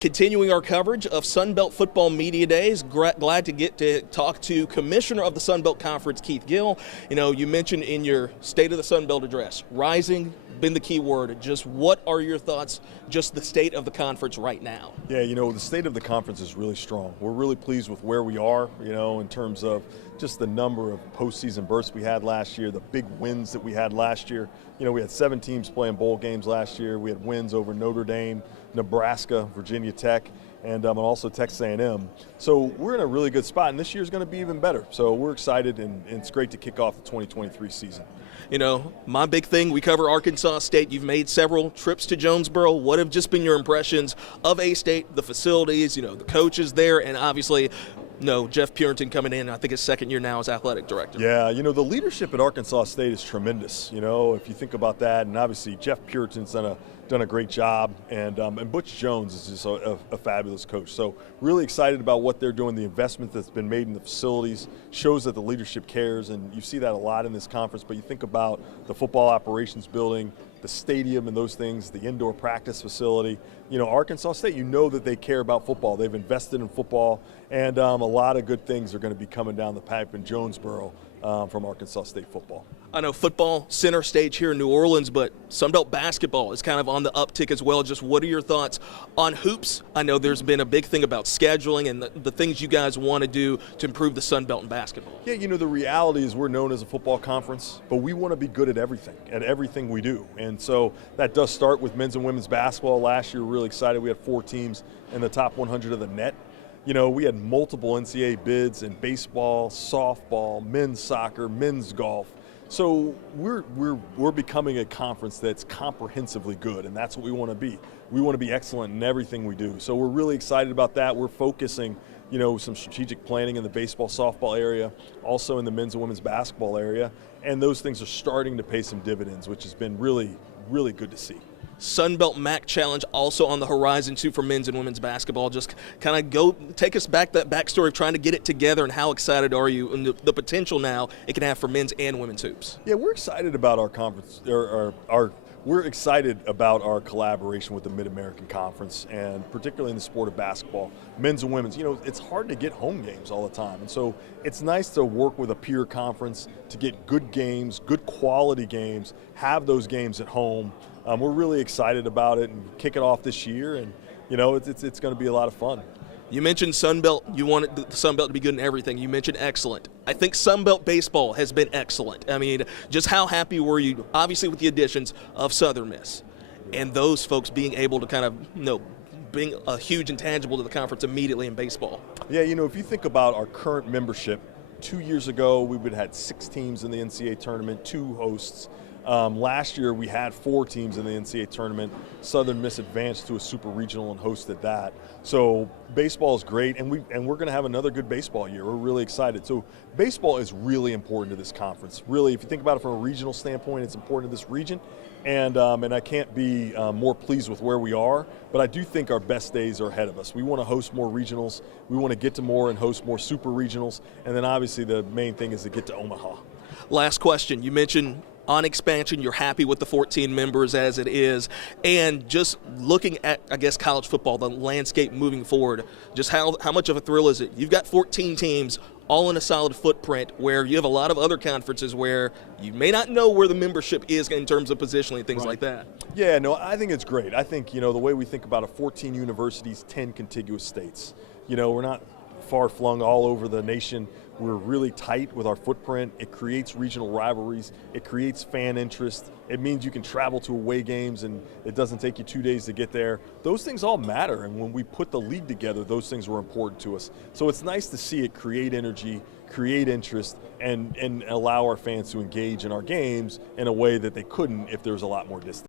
Continuing our coverage of Sunbelt Football Media Days, glad to get to talk to Commissioner of the Sunbelt Conference, Keith Gill. You know, you mentioned in your State of the Sunbelt address, rising been the key word. Just what are your thoughts, just the state of the conference right now? Yeah, you know, the state of the conference is really strong. We're really pleased with where we are, you know, in terms of just the number of postseason berths we had last year, the big wins that we had last year. You know, we had 7 teams playing bowl games last year. We had wins over Notre Dame, Nebraska, Virginia Tech, and also Texas A&M. So we're in a really good spot, and this year's going to be even better. So we're excited, and it's great to kick off the 2023 season. You know, my big thing, we cover Arkansas State. You've made several trips to Jonesboro. What have just been your impressions of A-State, the facilities, you know, the coaches there, and obviously, Jeff Purinton coming in, I think his second year now as athletic director. Yeah, you know, the leadership at Arkansas State is tremendous, you know, if you think about that. And obviously Jeff Purinton's done a great job, and Butch Jones is just a fabulous coach. So really excited about what they're doing. The investment that's been made in the facilities shows that the leadership cares, and you see that a lot in this conference. But you think about the football operations building, the stadium and those things, the indoor practice facility. You know, Arkansas State, you know that they care about football. They've invested in football, and a lot of good things are going to be coming down the pipe in Jonesboro from Arkansas State football. I know football center stage here in New Orleans, but Sunbelt basketball is kind of on the uptick as well. Just what are your thoughts on hoops? I know there's been a big thing about scheduling and the things you guys want to do to improve the Sunbelt in basketball. Yeah, you know, the reality is we're known as a football conference, but we want to be good at everything we do. And so that does start with men's and women's basketball. Last year, we were really excited. We had 4 teams in the top 100 of the net. You know, we had multiple NCAA bids in baseball, softball, men's soccer, men's golf. So we're becoming a conference that's comprehensively good, and that's what we want to be. We want to be excellent in everything we do. So we're really excited about that. We're focusing, you know, some strategic planning in the baseball, softball area, also in the men's and women's basketball area, and those things are starting to pay some dividends, which has been really, really good to see. Sunbelt MAC Challenge also on the horizon too for men's and women's basketball. Just kind of take us back that backstory of trying to get it together, and how excited are you and the potential now it can have for men's and women's hoops? Yeah, we're excited about our conference, we're excited about our collaboration with the Mid-American Conference, and particularly in the sport of basketball, men's and women's. You know, it's hard to get home games all the time, and so it's nice to work with a peer conference to get good games, good quality games, have those games at home. We're really excited about it and kick it off this year, and you know, it's going to be a lot of fun. You mentioned Sunbelt. You wanted the Sunbelt to be good in everything. You mentioned excellent. I think Sunbelt baseball has been excellent. I mean, just how happy were you, obviously, with the additions of Southern Miss and those folks being able to kind of, bring a huge intangible to the conference immediately in baseball? Yeah, you know, if you think about our current membership, 2 years ago we would have had 6 teams in the NCAA tournament, 2 hosts. Last year we had 4 teams in the NCAA tournament. Southern Miss advanced to a super regional and hosted that. So baseball is great, and we're going to have another good baseball year. We're really excited. So baseball is really important to this conference. Really, if you think about it from a regional standpoint, it's important to this region. And I can't be more pleased with where we are, but I do think our best days are ahead of us. We want to host more regionals. We want to get to more and host more super regionals. And then obviously the main thing is to get to Omaha. Last question. You mentioned on expansion, you're happy with the 14 members as it is, and just looking at, I guess, college football, the landscape moving forward, just how much of a thrill is it? You've got 14 teams all in a solid footprint, where you have a lot of other conferences where you may not know where the membership is in terms of positioning, things like that. Yeah, no, I think it's great. I think, you know, the way we think about it, 14 universities, 10 contiguous states. You know, we're not far-flung all over the nation. We're really tight with our footprint. It creates regional rivalries. It creates fan interest. It means you can travel to away games and it doesn't take you 2 days to get there. Those things all matter, and when we put the league together, those things were important to us. So it's nice to see it create energy, create interest, and allow our fans to engage in our games in a way that they couldn't if there was a lot more distance.